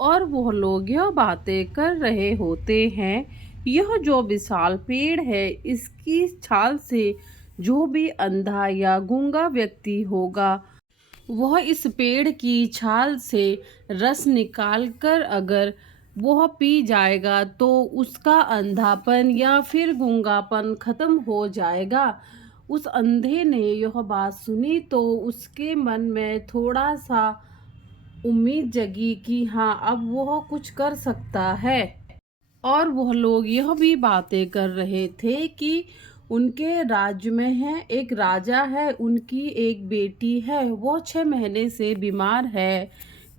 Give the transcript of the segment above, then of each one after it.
और वह लोग यह बातें कर रहे होते हैं। यह जो विशाल पेड़ है, इसकी छाल से जो भी अंधा या गूंगा व्यक्ति होगा, वह इस पेड़ की छाल से रस निकाल कर अगर वह पी जाएगा तो उसका अंधापन या फिर गूंगापन खत्म हो जाएगा। उस अंधे ने यह बात सुनी तो उसके मन में थोड़ा सा उम्मीद जगी कि हाँ, अब वह कुछ कर सकता है। और वह लोग यह भी बातें कर रहे थे कि उनके राज्य में है एक राजा है, उनकी एक बेटी है, वो 6 महीने से बीमार है।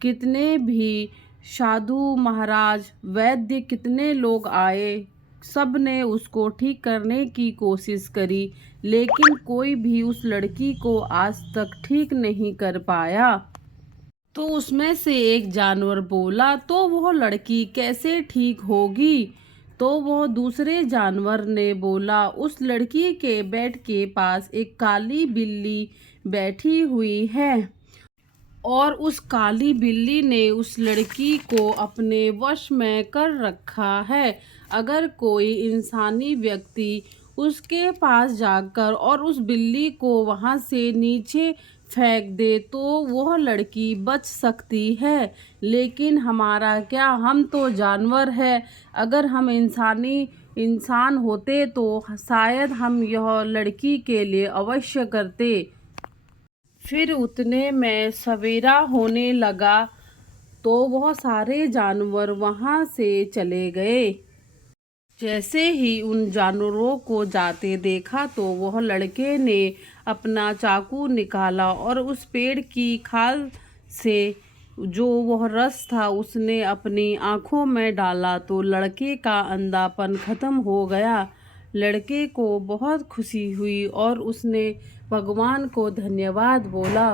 कितने भी साधु महाराज वैद्य कितने लोग आए, सब ने उसको ठीक करने की कोशिश करी, लेकिन कोई भी उस लड़की को आज तक ठीक नहीं कर पाया। तो उसमें से एक जानवर बोला, तो वह लड़की कैसे ठीक होगी? तो वह दूसरे जानवर ने बोला, उस लड़की के बेड के पास एक काली बिल्ली बैठी हुई है और उस काली बिल्ली ने उस लड़की को अपने वश में कर रखा है। अगर कोई इंसानी व्यक्ति उसके पास जाकर और उस बिल्ली को वहां से नीचे फेंक दे तो वह लड़की बच सकती है, लेकिन हमारा क्या, हम तो जानवर है। अगर हम इंसान होते तो शायद हम यह लड़की के लिए अवश्य करते। फिर उतने में सवेरा होने लगा तो वह सारे जानवर वहां से चले गए। जैसे ही उन जानवरों को जाते देखा तो वह लड़के ने अपना चाकू निकाला और उस पेड़ की खाल से जो वह रस था उसने अपनी आंखों में डाला तो लड़के का अंधापन खत्म हो गया। लड़के को बहुत खुशी हुई और उसने भगवान को धन्यवाद बोला।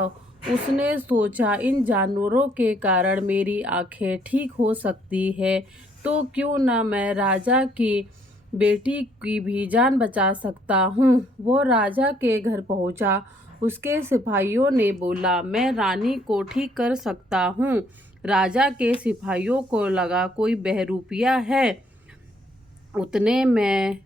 उसने सोचा, इन जानवरों के कारण मेरी आंखें ठीक हो सकती है, तो क्यों न मैं राजा की बेटी की भी जान बचा सकता हूँ। वो राजा के घर पहुंचा। उसके सिपाहियों ने बोला, मैं रानी को ठीक कर सकता हूँ। राजा के सिपाहियों को लगा कोई बहरूपिया है। उतने में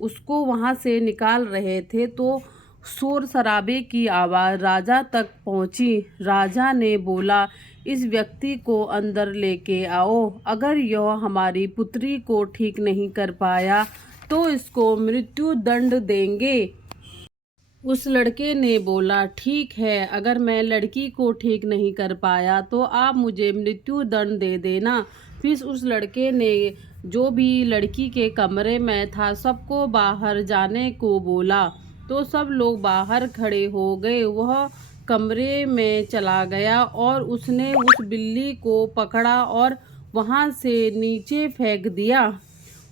उसको वहां से निकाल रहे थे तो शोर शराबे की आवाज़ राजा तक पहुंची। राजा ने बोला, इस व्यक्ति को अंदर लेके आओ। अगर यह हमारी पुत्री को ठीक नहीं कर पाया तो इसको मृत्यु दंड देंगे। उस लड़के ने बोला, ठीक है, अगर मैं लड़की को ठीक नहीं कर पाया तो आप मुझे मृत्यु दंड दे देना। फिर उस लड़के ने जो भी लड़की के कमरे में था सबको बाहर जाने को बोला, तो सब लोग बाहर खड़े हो गए। वह कमरे में चला गया और उसने उस बिल्ली को पकड़ा और वहां से नीचे फेंक दिया।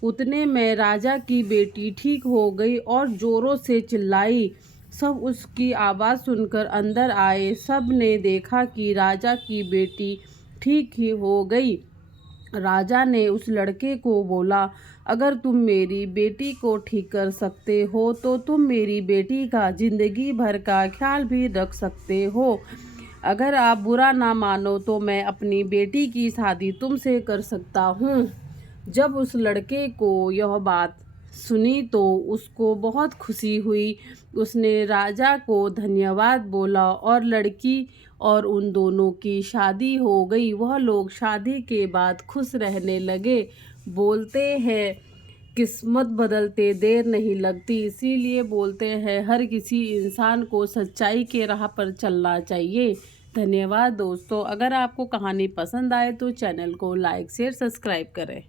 उतने में राजा की बेटी ठीक हो गई और जोरों से चिल्लाई। सब उसकी आवाज़ सुनकर अंदर आए। सब ने देखा कि राजा की बेटी ठीक ही हो गई। राजा ने उस लड़के को बोला, अगर तुम मेरी बेटी को ठीक कर सकते हो तो तुम मेरी बेटी का जिंदगी भर का ख्याल भी रख सकते हो। अगर आप बुरा ना मानो तो मैं अपनी बेटी की शादी तुमसे कर सकता हूँ। जब उस लड़के को यह बात सुनी तो उसको बहुत खुशी हुई। उसने राजा को धन्यवाद बोला और लड़की और उन दोनों की शादी हो गई। वह लोग शादी के बाद खुश रहने लगे। बोलते हैं, किस्मत बदलते देर नहीं लगती, इसीलिए बोलते हैं हर किसी इंसान को सच्चाई के राह पर चलना चाहिए। धन्यवाद दोस्तों। अगर आपको कहानी पसंद आए तो चैनल को लाइक शेयर सब्सक्राइब करें।